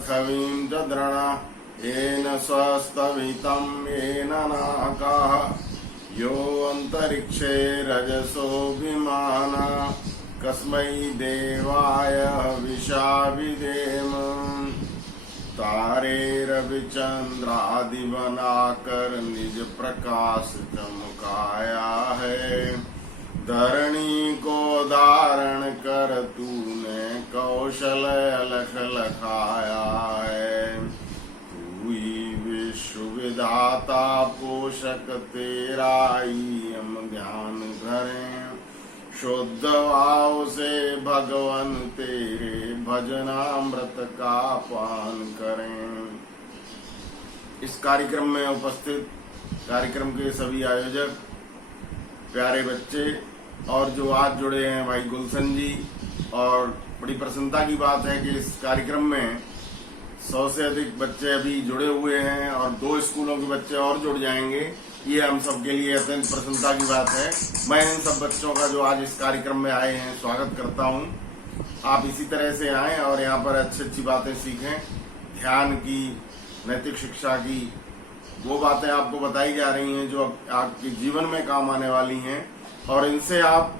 पृथिवीं दद्रण येन स्वस्तवितं येन नाकाः यो अन्तरिक्षे रजसो विमान कस्मै देवाय हविषा विधेम। तारे रविचंद्रादि बनाकर निज प्रकाश चमकाया है। धरणी को धारण कर तूने कौशल अलख लखाया है। तू ही विश्व विधाता पोषक तेरा ही हम ध्यान धरें। शुद्ध भाव से भगवान तेरे भजनामृत का पान करें। इस कार्यक्रम में उपस्थित कार्यक्रम के सभी आयोजक, प्यारे बच्चे और जो आज जुड़े हैं भाई गुलशन जी, और बड़ी प्रसन्नता की बात है कि इस कार्यक्रम में 100 से अधिक बच्चे अभी जुड़े हुए हैं और 2 स्कूलों के बच्चे और जुड़ जाएंगे। ये हम सबके लिए अत्यंत प्रसन्नता की बात है। मैं इन सब बच्चों का जो आज इस कार्यक्रम में आए हैं स्वागत करता हूँ। आप इसी तरह से आएं और यहाँ पर अच्छी अच्छी बातें सीखें। ध्यान की, नैतिक शिक्षा की वो बातें आपको बताई जा रही हैं जो आपके जीवन में काम आने वाली हैं और इनसे आप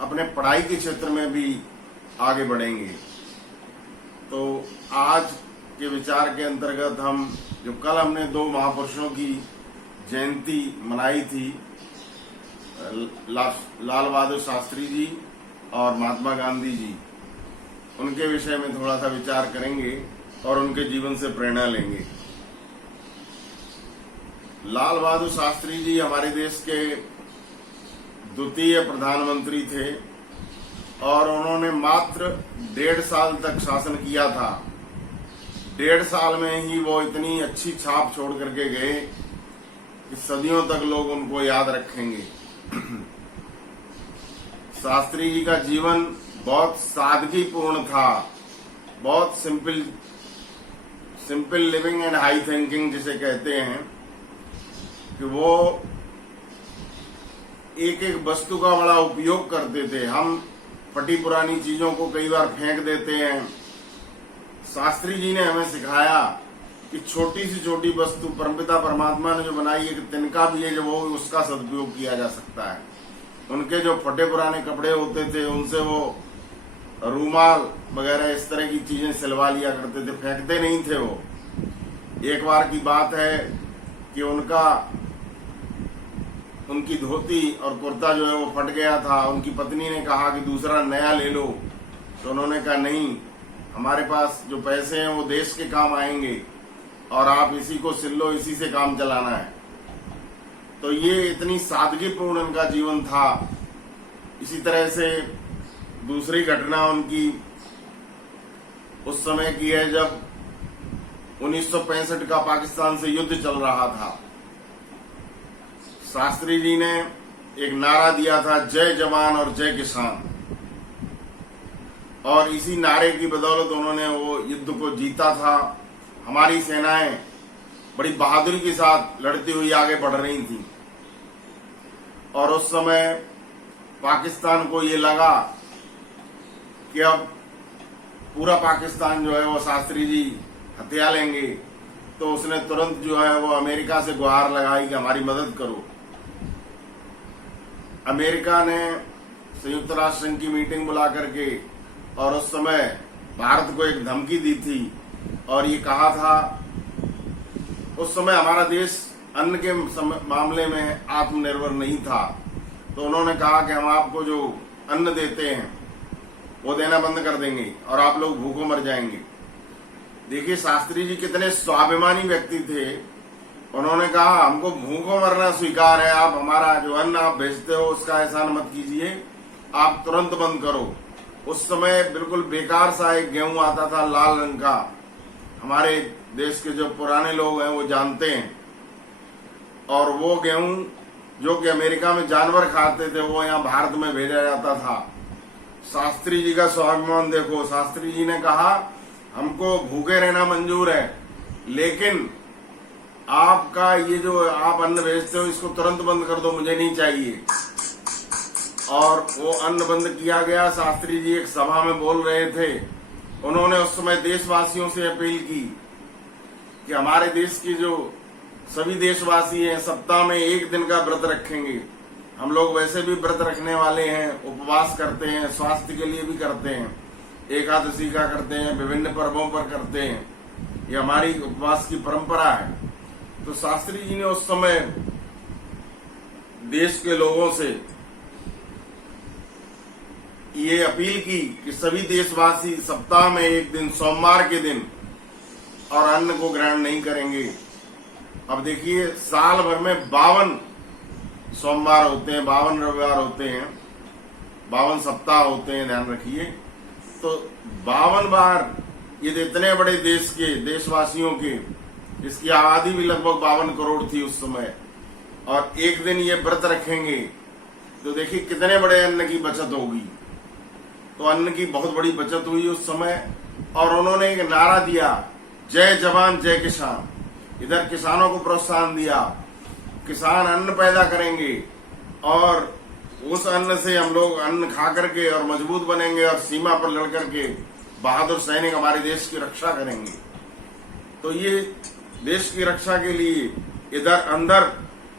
अपने पढ़ाई के क्षेत्र में भी आगे बढ़ेंगे। तो आज के विचार के अंतर्गत हम जो कल हमने 2 महापुरुषों की जयंती मनाई थी, लाल बहादुर शास्त्री जी और महात्मा गांधी जी, उनके विषय में थोड़ा सा विचार करेंगे और उनके जीवन से प्रेरणा लेंगे। लाल बहादुर शास्त्री जी हमारे देश के द्वितीय प्रधानमंत्री थे और उन्होंने मात्र 1.5 साल तक शासन किया था। 1.5 साल में ही वो इतनी अच्छी छाप छोड़ करके गए कि सदियों तक लोग उनको याद रखेंगे। शास्त्री जी का जीवन बहुत सादगीपूर्ण था, बहुत simple living and high thinking जिसे कहते हैं, कि वो एक एक वस्तु का बड़ा उपयोग करते थे। हम फटी पुरानी चीजों को कई बार फेंक देते हैं। शास्त्री जी ने हमें सिखाया कि छोटी से छोटी वस्तु परमपिता परमात्मा ने जो बनाई एक तिनका भी है जो वो उसका सदुपयोग किया जा सकता है। उनके जो फटे पुराने कपड़े होते थे उनसे वो रूमाल वगैरह इस तरह की चीजें सिलवा लिया करते थे, फेंकते नहीं थे वो। एक बार की बात है कि उनकी धोती और कुर्ता जो है वो फट गया था। उनकी पत्नी ने कहा कि दूसरा नया ले लो, तो उन्होंने कहा नहीं, हमारे पास जो पैसे हैं वो देश के काम आएंगे और आप इसी को सिल लो, इसी से काम चलाना है। तो ये इतनी सादगीपूर्ण उनका जीवन था। इसी तरह से दूसरी घटना उनकी उस समय की है जब 1965 का पाकिस्तान से युद्ध चल रहा था। शास्त्री जी ने एक नारा दिया था, जय जवान और जय किसान, और इसी नारे की बदौलत उन्होंने वो युद्ध को जीता था। हमारी सेनाएं बड़ी बहादुरी के साथ लड़ती हुई आगे बढ़ रही थी और उस समय पाकिस्तान को ये लगा कि अब पूरा पाकिस्तान जो है वो शास्त्री जी हथिया लेंगे। तो उसने तुरंत जो है वो अमेरिका से गुहार लगाई कि हमारी मदद करो। अमेरिका ने संयुक्त राष्ट्र संघ की मीटिंग बुला करके और उस समय भारत को एक धमकी दी थी और ये कहा था, उस समय हमारा देश अन्न के मामले में आत्मनिर्भर नहीं था, तो उन्होंने कहा कि हम आपको जो अन्न देते हैं वो देना बंद कर देंगे और आप लोग भूखों मर जाएंगे। देखिए शास्त्री जी कितने स्वाभिमानी व्यक्ति थे। उन्होंने कहा हमको भूखों मरना स्वीकार है, आप हमारा जो अन्न आप भेजते हो उसका एहसान मत कीजिए, आप तुरंत बंद करो। उस समय बिल्कुल बेकार सा एक गेहूं आता था लाल रंग का, हमारे देश के जो पुराने लोग हैं वो जानते हैं, और वो गेहूं जो कि अमेरिका में जानवर खाते थे वो यहाँ भारत में भेजा जाता था। शास्त्री जी का स्वाभिमान देखो। शास्त्री जी ने कहा हमको भूखे रहना मंजूर है, लेकिन आपका ये जो आप अन्न भेजते हो इसको तुरंत बंद कर दो, मुझे नहीं चाहिए। और वो अन्न बंद किया गया। शास्त्री जी एक सभा में बोल रहे थे, उन्होंने उस समय देशवासियों से अपील की कि हमारे देश के जो सभी देशवासी हैं सप्ताह में एक दिन का व्रत रखेंगे। हम लोग वैसे भी व्रत रखने वाले हैं, उपवास करते हैं, स्वास्थ्य के लिए भी करते हैं, एकादशी का करते हैं, विभिन्न पर्वों पर करते हैं, ये हमारी उपवास की परंपरा है। तो शास्त्री जी ने उस समय देश के लोगों से ये अपील की कि सभी देशवासी सप्ताह में एक दिन सोमवार के दिन और अन्न को ग्रहण नहीं करेंगे। अब देखिए, साल भर में 52 सोमवार होते हैं, 52 रविवार होते हैं, 52 सप्ताह होते हैं, ध्यान रखिए। तो 52 बार ये इतने बड़े देश के देशवासियों के, इसकी आबादी भी लगभग 52 करोड़ थी उस समय, और एक दिन ये व्रत रखेंगे तो देखिए कितने बड़े अन्न की बचत होगी। तो अन्न की बहुत बड़ी बचत हुई उस समय। और उन्होंने एक नारा दिया, जय जवान जय किसान। इधर किसानों को प्रोत्साहन दिया, किसान अन्न पैदा करेंगे और उस अन्न से हम लोग अन्न खा करके और मजबूत बनेंगे और सीमा पर लड़ करके बहादुर सैनिक हमारे देश की रक्षा करेंगे। तो ये देश की रक्षा के लिए इधर अंदर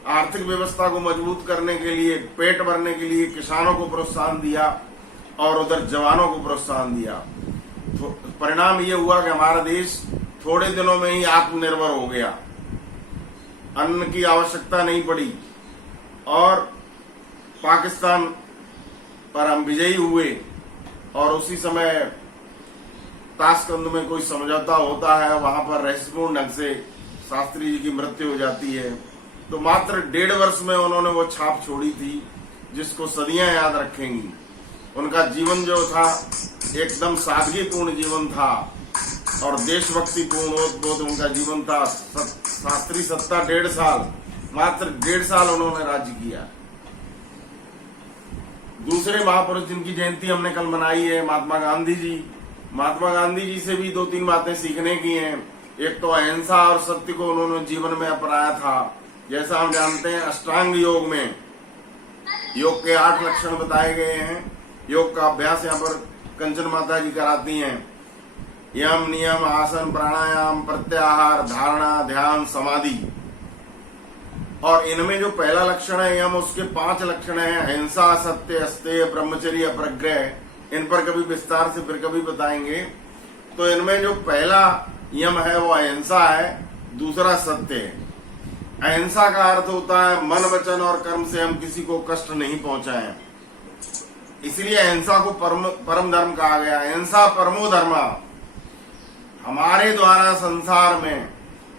आर्थिक व्यवस्था को मजबूत करने के लिए, पेट भरने के लिए किसानों को प्रोत्साहन दिया और उधर जवानों को प्रोत्साहन दिया। तो परिणाम ये हुआ कि हमारा देश थोड़े दिनों में ही आत्मनिर्भर हो गया, अन्न की आवश्यकता नहीं पड़ी और पाकिस्तान पर हम विजयी हुए। और उसी समय ताशकंद में कोई समझौता होता है, वहां पर रहस्यपूर्ण ढंग से शास्त्री जी की मृत्यु हो जाती है। तो मात्र 1.5 वर्ष में उन्होंने वो छाप छोड़ी थी जिसको सदियां याद रखेंगी। उनका जीवन जो था एकदम सादगीपूर्ण जीवन था और देशभक्तिपूर्ण ओतप्रोत उनका जीवन था। शास्त्री सत्ता 1.5 साल, मात्र 1.5 साल उन्होंने राज्य किया। दूसरे महापुरुष जिनकी जयंती हमने कल मनाई है, महात्मा गांधी जी। महात्मा गांधी जी से भी 2-3 बातें सीखने की हैं। एक तो अहिंसा और सत्य को उन्होंने जीवन में अपनाया था। जैसा हम जानते हैं, अष्टांग योग में योग के 8 लक्षण बताए गए हैं। योग का अभ्यास यहाँ पर कंचन माता जी कराती हैं। यम, नियम, आसन, प्राणायाम, प्रत्याहार, धारणा, ध्यान, समाधि। और इनमें जो पहला लक्षण है यम, उसके 5 लक्षण हैं, अहिंसा, सत्य, अस्तेय, ब्रह्मचर्य, प्रग्रह। इन पर कभी विस्तार से फिर कभी बताएंगे। तो इनमें जो पहला यम है वो अहिंसा है, दूसरा सत्य है। अहिंसा का अर्थ होता है मन, वचन और कर्म से हम किसी को कष्ट नहीं पहुंचाएं, इसलिए अहिंसा को परम धर्म कहा गया। अहिंसा परमो धर्मा। हमारे द्वारा संसार में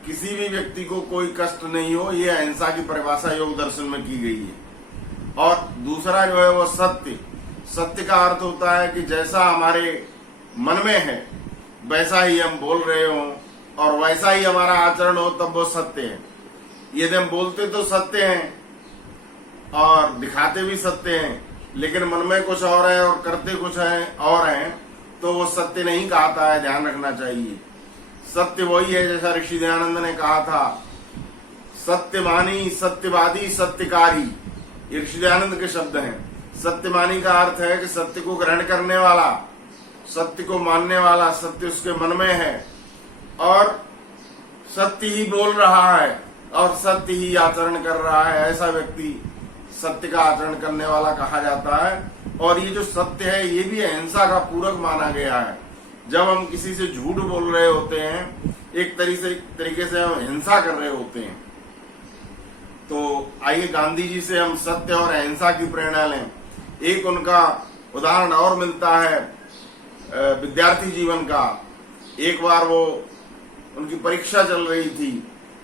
किसी भी व्यक्ति को कोई कष्ट नहीं हो, ये अहिंसा की परिभाषा योग दर्शन में की गई है। और दूसरा जो है वो सत्य। सत्य का अर्थ होता है कि जैसा हमारे मन में है वैसा ही हम बोल रहे हो और वैसा ही हमारा आचरण हो, तब वो सत्य है। यदि हम बोलते तो सत्य हैं और दिखाते भी सत्य हैं, लेकिन मन में कुछ और है और करते कुछ है और हैं, तो वो सत्य नहीं कहता है। ध्यान रखना चाहिए। सत्य वही है जैसा ऋषि दयानंद ने कहा था, सत्यमानी, सत्यवादी, सत्यकारी। ये ऋषि दयानंद के शब्द हैं। सत्यमानी का अर्थ है कि सत्य को ग्रहण करने वाला, सत्य को मानने वाला, सत्य उसके मन में है और सत्य ही बोल रहा है और सत्य ही आचरण कर रहा है, ऐसा व्यक्ति सत्य का आचरण करने वाला कहा जाता है। और ये जो सत्य है ये भी अहिंसा का पूरक माना गया है। जब हम किसी से झूठ बोल रहे होते हैं, एक तरीके से हम हिंसा कर रहे होते हैं। तो आइए गांधी जी से हम सत्य और अहिंसा की प्रेरणा लें। एक उनका उदाहरण और मिलता है विद्यार्थी जीवन का। एक बार वो उनकी परीक्षा चल रही थी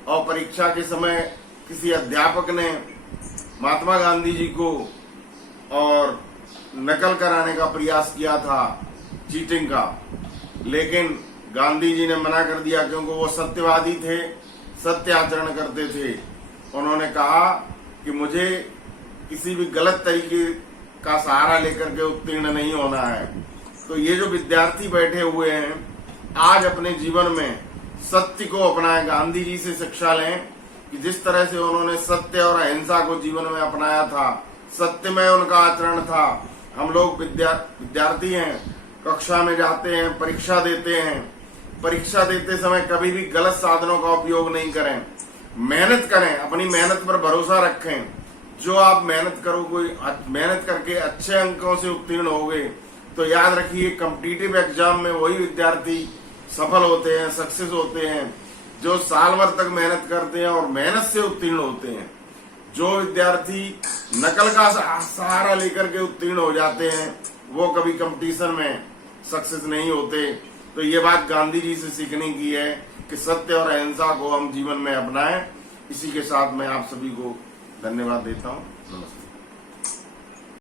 और परीक्षा के समय किसी अध्यापक ने महात्मा गांधी जी को और नकल कराने का प्रयास किया था, चीटिंग का, लेकिन गांधी जी ने मना कर दिया क्योंकि वो सत्यवादी थे, सत्य आचरण करते थे। उन्होंने कहा कि मुझे किसी भी गलत तरीके का सहारा लेकर के उत्तीर्ण नहीं होना है। तो ये जो विद्यार्थी बैठे हुए हैं, आज अपने जीवन में सत्य को अपनाएं, गांधी जी से शिक्षा लें कि जिस तरह से उन्होंने सत्य और अहिंसा को जीवन में अपनाया था, सत्य में उनका आचरण था। हम लोग विद्यार्थी हैं कक्षा में जाते हैं, परीक्षा देते हैं, परीक्षा देते समय कभी भी गलत साधनों का उपयोग नहीं करें। मेहनत करें, अपनी मेहनत पर भरोसा रखें। जो आप मेहनत करोगे, मेहनत करके अच्छे अंकों से उत्तीर्ण होगे तो याद रखिए कॉम्पिटिटिव एग्जाम में वही विद्यार्थी सफल होते हैं, सक्सेस होते हैं जो साल भर तक मेहनत करते हैं और मेहनत से उत्तीर्ण होते हैं। जो विद्यार्थी नकल का सहारा लेकर के उत्तीर्ण हो जाते हैं वो कभी कंपटीशन में सक्सेस नहीं होते। तो ये बात गांधी जी से सीखने की है कि सत्य और अहिंसा को हम जीवन में अपनाएं। इसी के साथ मैं आप सभी को धन्यवाद देता हूँ। नमस्कार।